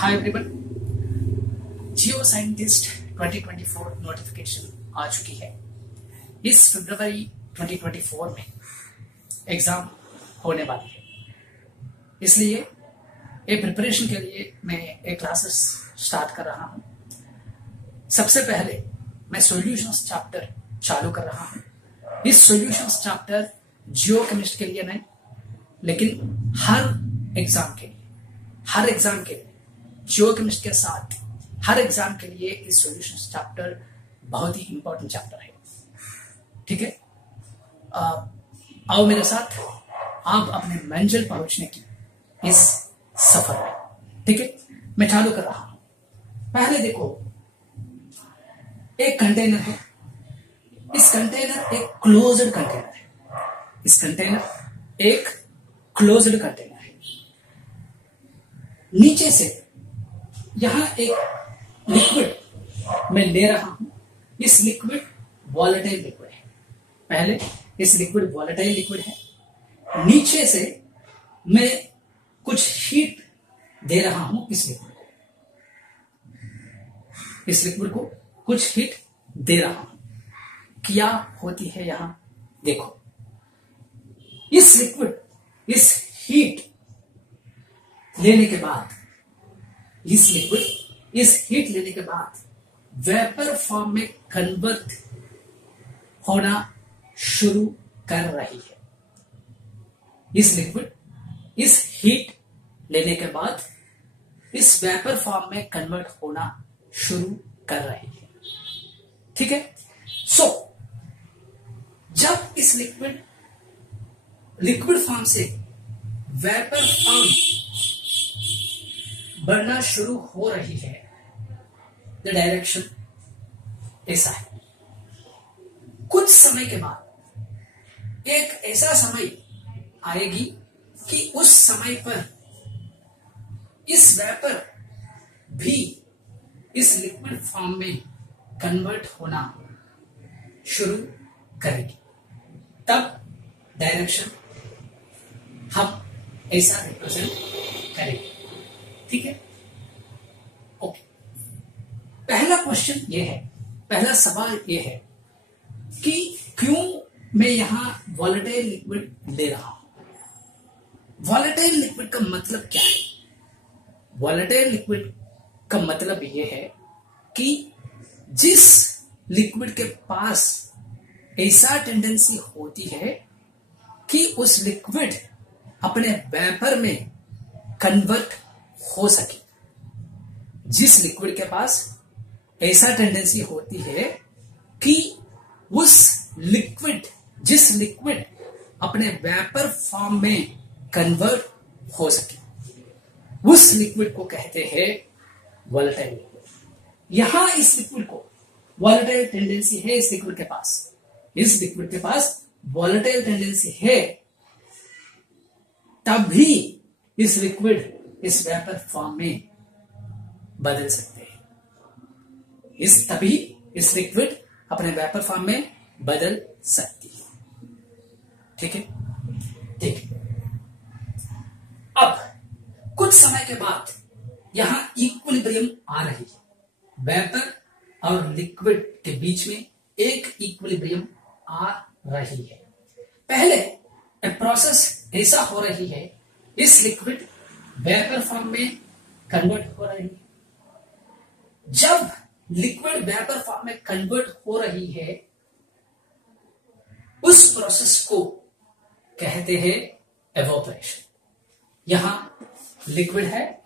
हाय everyone, geo scientist 2024 notification आ चुकी है। इस फरवरी 2024 में एग्जाम होने वाली है, इसलिए ये प्रिपरेशन के लिए मैं एक क्लासेस स्टार्ट कर रहा हूं। सबसे पहले मैं सॉल्यूशंस चैप्टर चालू कर रहा हूं। इस सॉल्यूशंस चैप्टर जियो केमिस्ट के लिए नहीं, लेकिन हर एग्जाम के लिए जियो केमिस्ट के साथ हर एग्जाम के लिए इस सॉल्यूशंस चैप्टर बहुत ही इंपॉर्टेंट चैप्टर है। ठीक है, आओ मेरे साथ आप अपने मंजिल पहुंचने की इस सफर में। ठीक है, मैं चालू कर रहा हूं। पहले देखो, एक कंटेनर है। इस कंटेनर एक क्लोज्ड कंटेनर है। इस कंटेनर एक क्लोज्ड कंटेनर है। नीचे से यहां एक लिक्विड मैं ले रहा हूं। इस लिक्विड वॉलेटाइल लिक्विड है। पहले इस लिक्विड वॉलेटाइल लिक्विड है। नीचे से मैं कुछ हीट दे रहा हूं इस लिक्विड को कुछ हीट दे रहा हूं। क्या होती है यहां देखो, इस लिक्विड इस हीट लेने के बाद वेपर फॉर्म में कन्वर्ट होना शुरू कर रही है। इस लिक्विड इस हीट लेने के बाद इस वेपर फॉर्म में कन्वर्ट होना शुरू कर रही है। ठीक है, सो जब इस लिक्विड फॉर्म से वेपर फॉर्म बढ़ना शुरू हो रही है, द डायरेक्शन ऐसा है। कुछ समय के बाद एक ऐसा समय आएगी कि उस समय पर इस वेपर भी इस लिक्विड फॉर्म में कन्वर्ट होना शुरू करेगी। तब डायरेक्शन हम ऐसा रिप्रेजेंट करेंगे। ठीक है, ओके। पहला सवाल ये है कि क्यों मैं यहां वॉलेटाइल लिक्विड ले रहा हूं। वॉलेटाइल लिक्विड का मतलब क्या है? वॉलेटाइल लिक्विड का मतलब यह है कि जिस लिक्विड के पास ऐसा टेंडेंसी होती है कि उस लिक्विड अपने वेपर में कन्वर्ट हो सके, जिस लिक्विड के पास ऐसा टेंडेंसी होती है कि जिस लिक्विड अपने वेपर फॉर्म में कन्वर्ट हो सके, उस लिक्विड को कहते हैं वॉलेटाइल लिक्विड। यहां इस लिक्विड को वॉलेटाइल टेंडेंसी है। इस लिक्विड के पास वॉलेटाइल टेंडेंसी है, तभी इस लिक्विड इस वेपर फॉर्म में बदल सकते हैं। तभी इस लिक्विड अपने वेपर फॉर्म में बदल सकती है। ठीक है, ठीक है। अब कुछ समय के बाद यहां इक्विलिब्रियम आ रही है। वेपर और लिक्विड के बीच में एक इक्विलिब्रियम आ रही है। पहले प्रोसेस ऐसा हो रही है, इस लिक्विड वेपर फॉर्म में कन्वर्ट हो रही है। जब लिक्विड वेपर फॉर्म में कन्वर्ट हो रही है, उस प्रोसेस को कहते हैं एवोपरेशन। यहां लिक्विड है,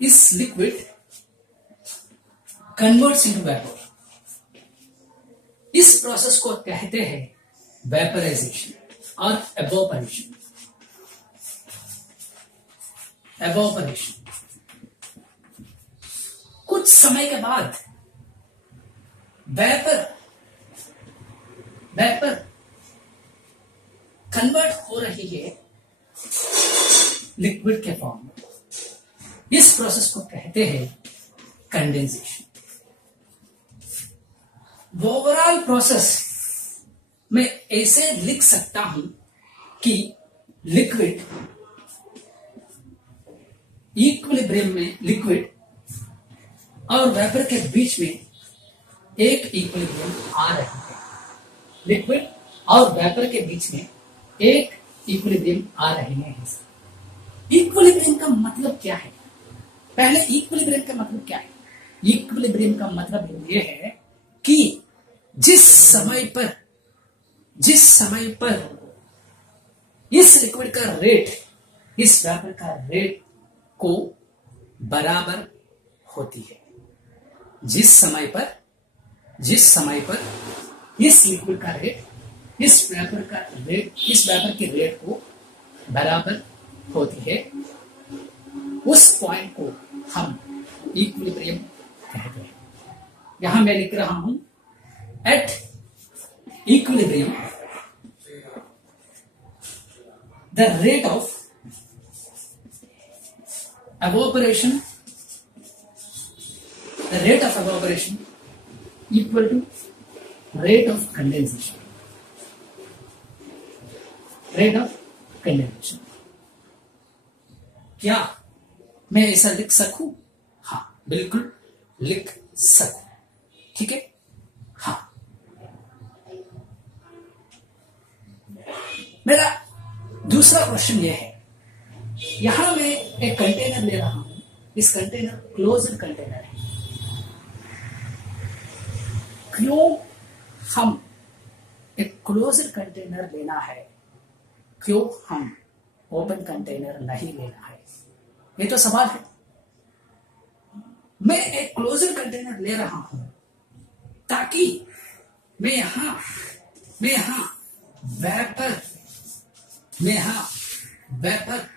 इस लिक्विड कन्वर्ट्स इनटू वेपर। इस प्रोसेस को कहते हैं वेपराइजेशन और एवोपरेशन। कुछ समय के बाद वेपर कन्वर्ट हो रही है लिक्विड के फॉर्म में। इस प्रोसेस को कहते हैं कंडेंसेशन। ओवरऑल प्रोसेस में ऐसे लिख सकता हूं कि लिक्विड इक्विलिब्रियम में लिक्विड और वेपर के बीच में एक इक्विलिब्रियम आ रही है। लिक्विड और वेपर के बीच में एक इक्विलिब्रियम आ रहे हैं। इक्विलिब्रियम का मतलब क्या है? पहले इक्विलिब्रियम का मतलब क्या है? इक्विलिब्रियम का मतलब ये है कि जिस समय पर इस लिक्विड का रेट इस वेपर का रेट को बराबर होती है। जिस समय पर इस लिक्विड का रेट इस वेपर के रेट को बराबर होती है, उस पॉइंट को हम इक्विलिब्रियम कहते हैं। यहां मैं लिख रहा हूं at equilibrium the rate of evaporation equal to rate of condensation. क्या मैं ऐसा लिख सकूं? हाँ, बिल्कुल लिख सकूं। ठीक है। हाँ, मेरा दूसरा क्वेश्चन यह है, यहां मैं एक कंटेनर ले रहा हूं। इस कंटेनर क्लोज्ड कंटेनर है। क्यों हम एक क्लोज्ड कंटेनर लेना है? क्यों हम ओपन कंटेनर नहीं लेना है? ये तो सवाल है। मैं एक क्लोज्ड कंटेनर ले रहा हूं ताकि मैं यहां वेपर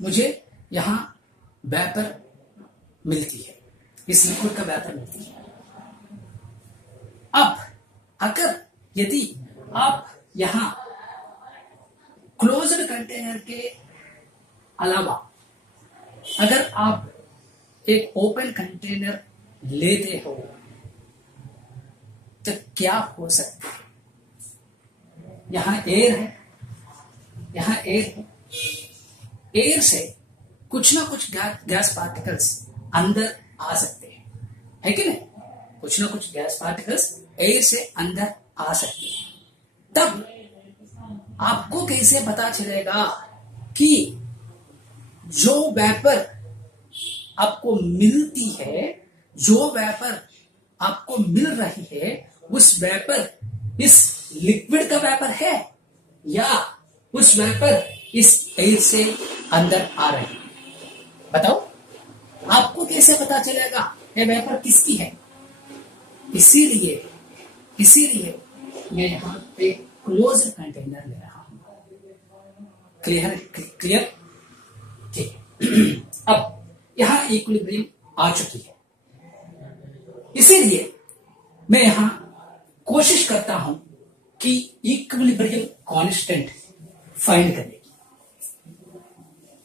मुझे यहां वेपर मिलती है, इस लिक्विड का वेपर मिलती है। अब अगर यदि आप यहां क्लोज्ड कंटेनर के अलावा अगर आप एक ओपन कंटेनर लेते हो तो क्या हो सकता है? यहां एयर है, एयर से कुछ ना कुछ गैस पार्टिकल्स अंदर आ सकते हैं, है कि नहीं? कुछ ना कुछ गैस पार्टिकल्स एयर से अंदर आ सकते हैं। तब आपको कैसे पता चलेगा कि जो वेपर आपको मिलती है, जो वेपर आपको मिल रही है, उस वेपर इस लिक्विड का वेपर है या उस वेपर इस एयर से अंदर आ रही है? बताओ, आपको कैसे पता चलेगा ये वेपर किसकी है? इसीलिए मैं यहां पे क्लोज कंटेनर ले रहा हूं। क्लियर? ठीक। अब यहां इक्विलिब्रियम आ चुकी है, इसीलिए मैं यहां कोशिश करता हूं कि इक्विलिब्रियम कांस्टेंट फाइंड करने की।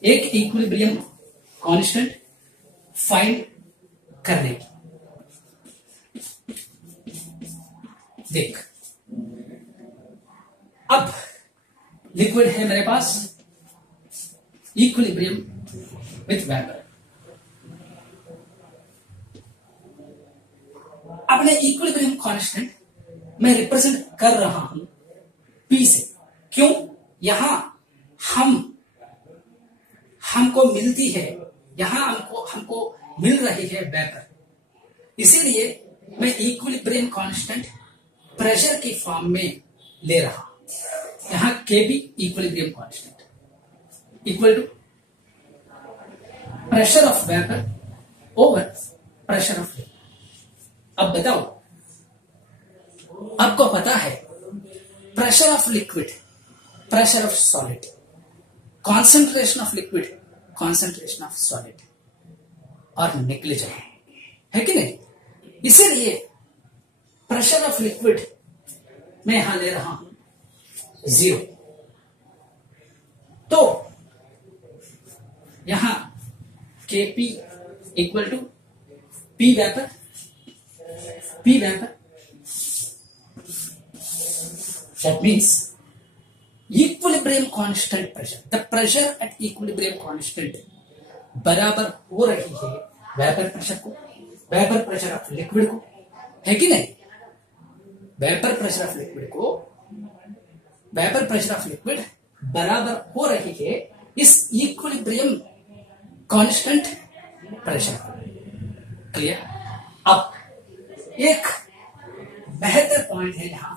एक इक्विलिब्रियम कांस्टेंट फाइंड करने की। देख, अब लिक्विड है मेरे पास, इक्विलिब्रियम विथ वेपर। अपने इक्विलिब्रियम कांस्टेंट मैं रिप्रेजेंट कर रहा हूं P से। क्यों? यहां हमको मिलती है, यहां हमको मिल रही है वेपर, इसीलिए मैं इक्विलिब्रियम कांस्टेंट प्रेशर की फॉर्म में ले रहा हूं। यहां Kb equilibrium constant equal to pressure of vapour over pressure of liquid. अब बताओ, आपको पता है pressure of liquid, pressure of solid, concentration of liquid, concentration of solid और नेग्लिजिबल है कि नहीं? इसीलिए प्रेशर ऑफ लिक्विड मैं यहां ले रहा हूं 0। तो यहां Kp equal to P vapour, that means equilibrium equilibrium constant pressure, the pressure at equilibrium constant बराबर हो रही है वेपर प्रेशर को, वेपर प्रेशर ऑफ लिक्विड को, है कि नहीं? वेपर प्रेशर ऑफ लिक्विड को, वेपर प्रेशर ऑफ लिक्विड बराबर हो रही है इस इक्विलिब्रियम कांस्टेंट प्रेशर। क्लियर? अब एक बेहतर पॉइंट है यहां,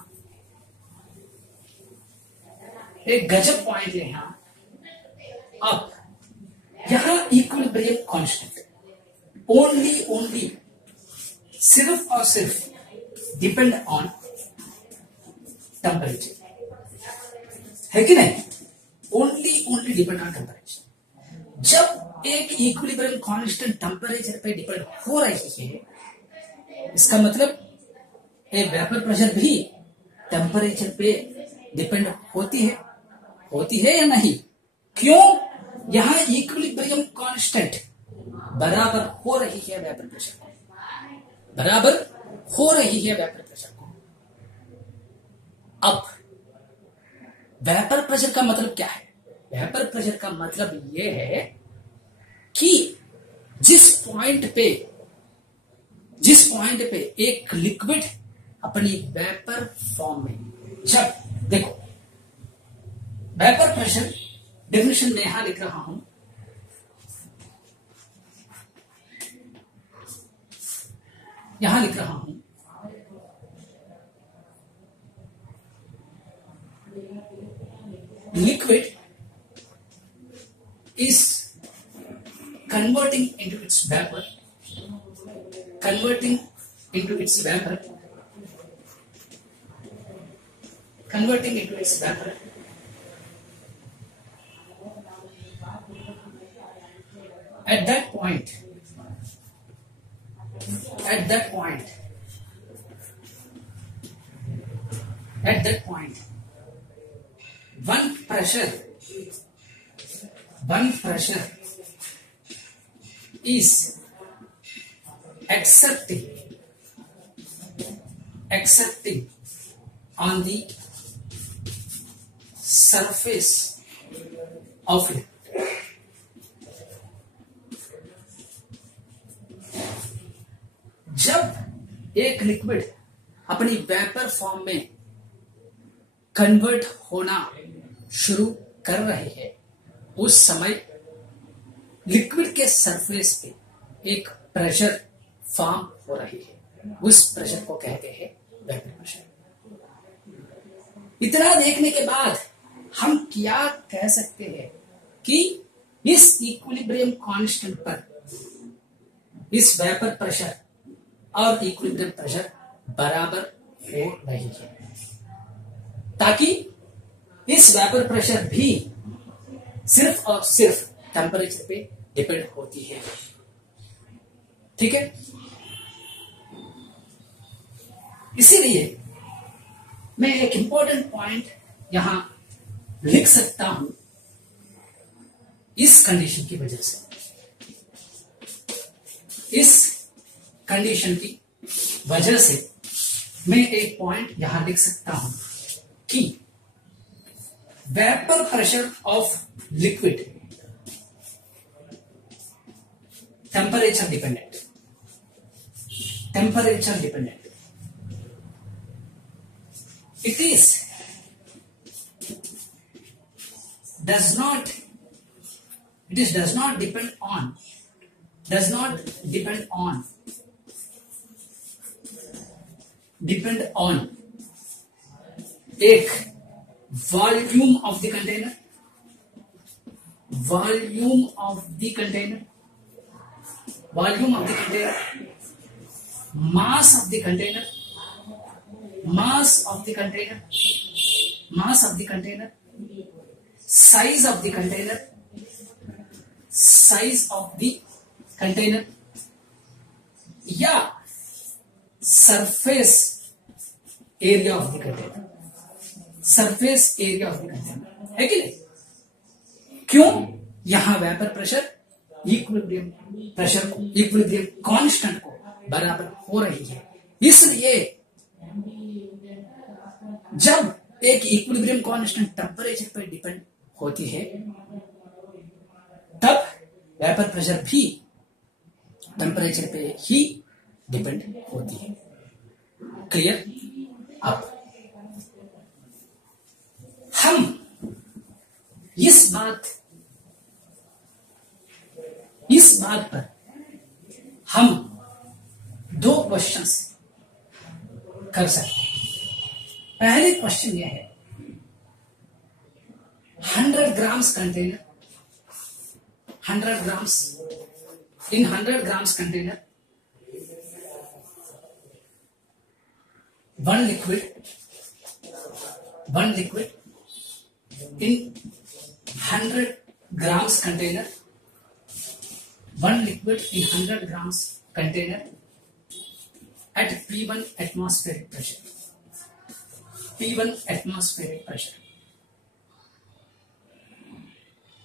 एक गजब पॉइंट है यहां। अब यहां इक्विलिब्रियम कांस्टेंट ओनली सिर्फ और सिर्फ डिपेंड ऑन टेम्परेचर, है कि नहीं? Only depend on temperature. जब एक इक्विलिब्रियम कांस्टेंट टेम्परेचर पे डिपेंड हो रही है, इसका मतलब एक वेपर प्रेशर भी टेम्परेचर पे डिपेंड होती है या नहीं? क्यों? यहां इक्विलिब्रियम कांस्टेंट बराबर हो रही है वेपर प्रेशर को, बराबर हो रही है वेपर प्रेशर को। अब वेपर प्रेशर का मतलब क्या है? वेपर प्रेशर का मतलब यह है कि जिस पॉइंट पे एक लिक्विड अपनी वेपर फॉर्म में, जब देखो वेपर प्रेशर डेफिनेशन में यहां लिख रहा हूं, liquid is converting into its vapor, converting into its vapor. At that point, one pressure is accepting on the surface of it. जब एक लिक्विड अपनी वेपर फॉर्म में कन्वर्ट होना शुरू कर रहे हैं, उस समय लिक्विड के सरफेस पे एक प्रेशर फॉर्म हो रही है, उस प्रेशर को कहते हैं वेपर प्रेशर। इतना देखने के बाद हम क्या कह सकते हैं कि इस इक्विलिब्रियम कांस्टेंट पर इस वेपर प्रेशर और इक्विलिब्रियम प्रेशर बराबर हो रही है, ताकि इस वेपर प्रेशर भी सिर्फ और सिर्फ टेम्परेचर पे डिपेंड होती है। ठीक है? इसीलिए मैं एक इंपॉर्टेंट पॉइंट यहां लिख सकता हूं, इस कंडीशन की वजह से, इस कंडीशन की वजह से मैं एक पॉइंट यहां लिख सकता हूं कि vapour pressure of liquid temperature dependent, it does not depend on एक volume of the container, mass of the container, size of the container, या surface area of the container, है कि नहीं? क्यों? यहां वेपर प्रेशर इक्विलिब्रियम कांस्टेंट को बराबर हो रही है। इसलिए जब एक इक्विलिब्रियम कांस्टेंट टेम्परेचर पर डिपेंड होती है, तब वेपर प्रेशर भी टेम्परेचर पे ही डिपेंड होती है। क्लियर? अब हम इस बात पर हम दो क्वेश्चंस कर सकते हैं। पहले क्वेश्चन यह है, 100 grams container, 100 grams, in 100 grams container, one liquid in 100 grams container, one liquid in 100 grams container at P1 atmospheric pressure. P1 atmospheric pressure.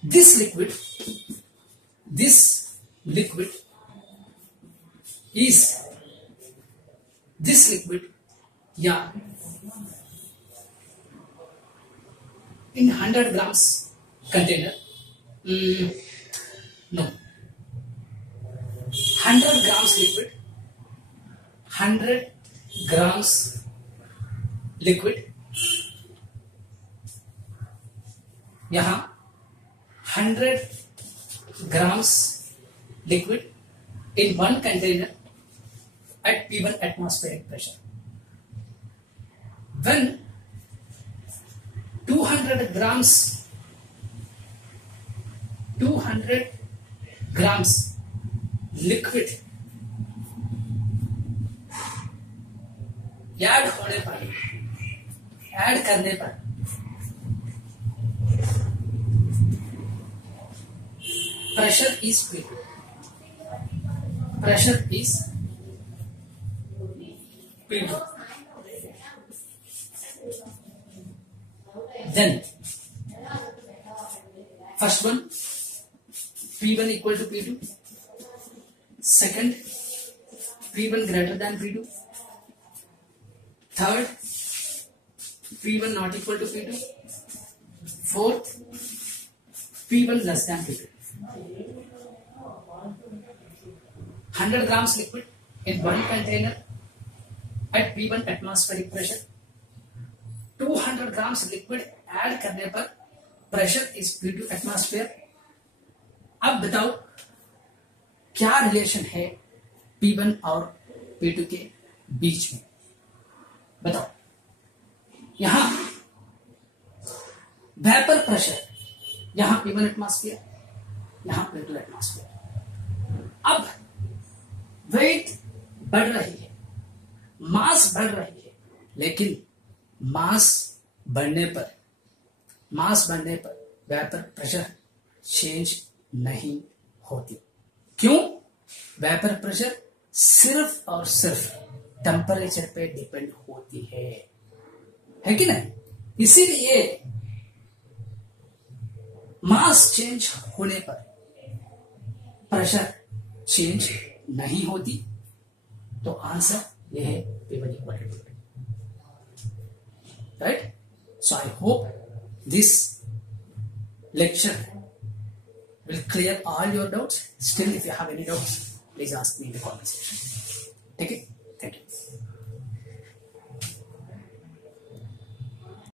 This liquid yeah, in 100 grams container, no, 100 grams liquid, 100 grams liquid, यहाँ 100 grams liquid in one container at P1 atmospheric pressure. When 200 grams liquid add करने पर pressure is P2. Then first one, P1 equal to P2. Second, P1 greater than P2. Third, P1 not equal to P2. Fourth, P1 less than P2. 100 grams liquid in one container at P1 atmospheric pressure. 200 grams liquid add करने पर pressure is P2 atmosphere. अब बताओ क्या relation है P1 और P2 के बीच में? बताओ। यहां वेपर प्रेशर, यहां P1 एटमॉस्फेयर, यहां P2 एटमॉस्फेयर। अब वेट बढ़ रही है, मास बढ़ रही है, लेकिन मास बढ़ने पर वेपर प्रेशर चेंज नहीं होती। क्यों? वेपर प्रेशर सिर्फ और सिर्फ टेम्परेचर पे डिपेंड होती है कि नहीं? इसीलिए मास चेंज होने पर प्रेशर चेंज नहीं होती। तो आंसर यह है P1 equal to P2. Right? So I hope this lecture will clear all your doubts. Still, if you have any doubts, please ask me in the comment section. Okay? Thank you.